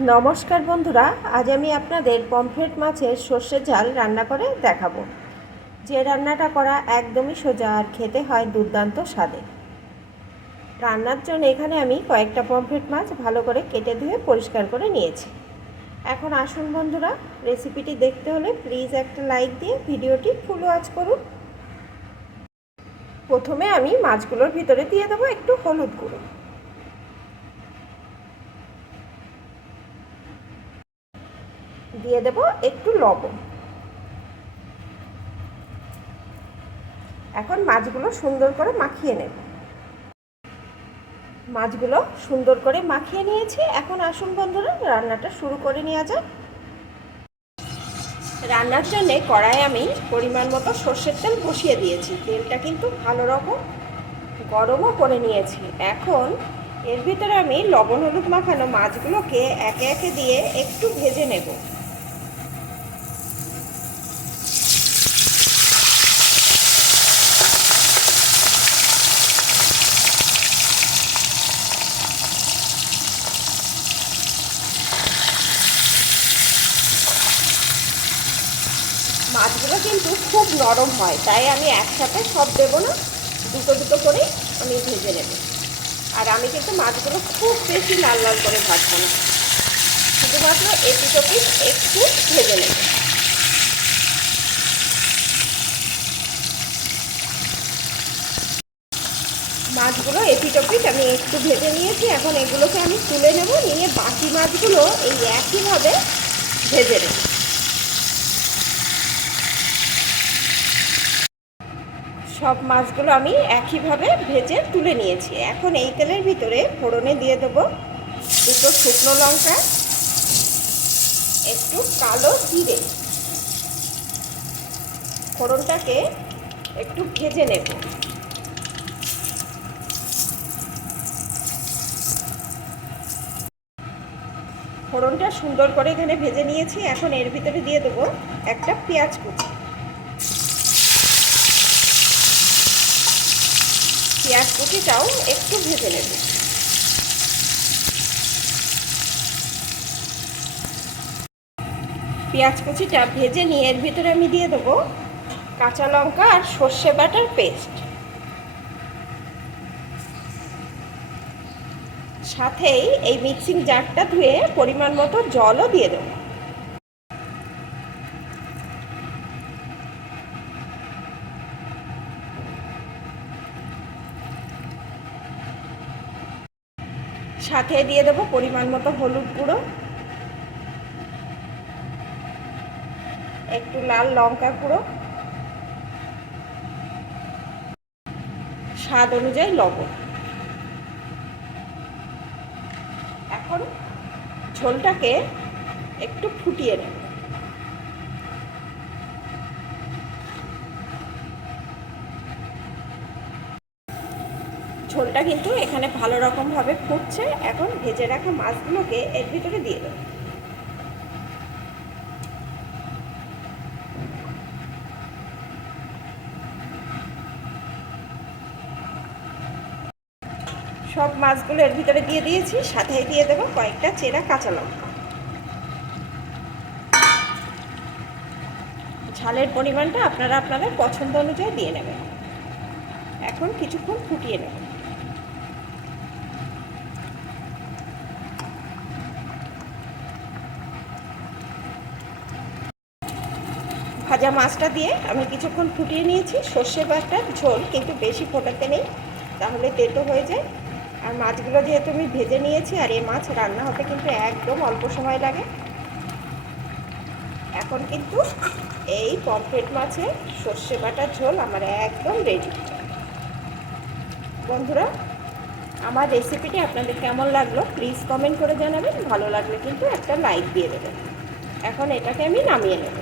নমস্কার বন্ধুরা, আজ আমি আপনাদের পমফ্রেট মাছের সর্ষে ঝাল রান্না করে দেখাবো। যে রান্নাটা করা একদমই সোজা আর খেতে হয় দুর্দান্ত স্বাদে। রান্নার জন্য এখানে আমি কয়েকটা পমফ্রেট মাছ ভালো করে কেটে ধুয়ে পরিষ্কার করে নিয়েছি। এখন আসুন বন্ধুরা, রেসিপিটি দেখতে হলে প্লিজ একটা লাইক দিয়ে ভিডিওটি ফুল ওয়াচ করুন। প্রথমে আমি মাছগুলোর ভিতরে দিয়ে দেবো একটু হলুদ গুঁড়ো। দিয়ে দেব একটু লবণ। এখন মাছগুলো সুন্দর করে মাখিয়ে নেব। মাছগুলো সুন্দর করে মাখিয়ে নিয়েছি। এখন আসুন বন্ধুরা, রান্নাটা শুরু করে নেওয়া যাক। রান্নার জন্যে কড়াই আমি পরিমাণ মতো সর্ষের তেল বসিয়ে দিয়েছি। তেলটা কিন্তু ভালো রকম গরমও করে নিয়েছি। এখন এর ভিতরে আমি লবণ হলুদ মাখানো মাছগুলোকে একে একে দিয়ে একটু ভেজে নেব। মাছগুলো কিন্তু খুব নরম হয়, তাই আমি একসাথে সব দেবো না, দুটো দুটো করে আমি ভেজে নেব। আর আমি কিন্তু মাছগুলো খুব বেশি লাল লাল করে ভাজবো না, শুধুমাত্র এপিটপি একটু ভেজে নেব। মাছগুলো এপিটপিট আমি একটু ভেজে নিয়েছি, এখন এগুলোকে আমি তুলে নেব, নিয়ে বাকি মাছগুলো এই একইভাবে ভেজে নেব। সব মাছগুলো আমি একইভাবে ভেজে তুলে নিয়েছি। এখন এই তেলের ভিতরে ফোড়নে দিয়ে দেবো দুটো শুকনো লঙ্কা, একটু কালো জিরে। ফোড়নটাকে একটু ভেজে নেব। ফোড়নটা সুন্দর করে এখানে ভেজে নিয়েছি। এখন এর ভিতরে দিয়ে দেবো একটা পেঁয়াজ কুচি। পেঁয়াজ কুচিটাও একটু ভেজে নেব। পেঁয়াজ কুচিটা ভেজে নিয়ে এর ভিতরে আমি দিয়ে দেবো কাঁচা লঙ্কা আর সর্ষে বাটার পেস্ট। সাথেই এই মিক্সিং জারটা ধুয়ে পরিমাণ মতো জলও দিয়ে দেবো। সাথে দিয়ে দেবো পরিমাণ মতো হলুদ গুঁড়ো। একটু লাল লঙ্কা গুঁড়ো। স্বাদ অনুযায়ী লবণ। এখন ঝোলটাকে একটু ফুটিয়ে নেব। কিন্তু এখানে ভালো রকমভাবে ফুটছে। এখন ভেজে রাখা মাছগুলোকে এর ভিতরে দিয়ে দেবো। সব মাছগুলো এর ভিতরে দিয়ে দিয়েছি সাথে দিয়ে দেবো কয়েকটা চেরা কাঁচা লঙ্কা। ঝালের পরিমাণটা আপনারা আপনাদের পছন্দ অনুযায়ী দিয়ে নেবেন। এখন কিছুক্ষণ ফুটিয়ে নেবেন ভাজা মাছটা দিয়ে আমি কিছুক্ষণ ফুটিয়ে নিয়েছি। সর্ষে বাটার ঝোল, কিন্তু বেশি ফোটাতে নেই, তাহলে তেতো হয়ে যায়। আর মাছগুলো যেহেতু আমি ভেজে নিয়েছি, আর এই মাছ রান্না হতে কিন্তু একদম অল্প সময় লাগে। এখন কিন্তু এই পমফ্রেট মাছে সর্ষে বাটার ঝোল আমার একদম রেডি বন্ধুরা, আমার রেসিপিটি আপনাদের কেমন লাগল? প্লিজ কমেন্ট করে জানাবেন। ভালো লাগলে কিন্তু একটা লাইক দিয়ে দেবেন। এখন এটাকে আমি নামিয়ে নেব।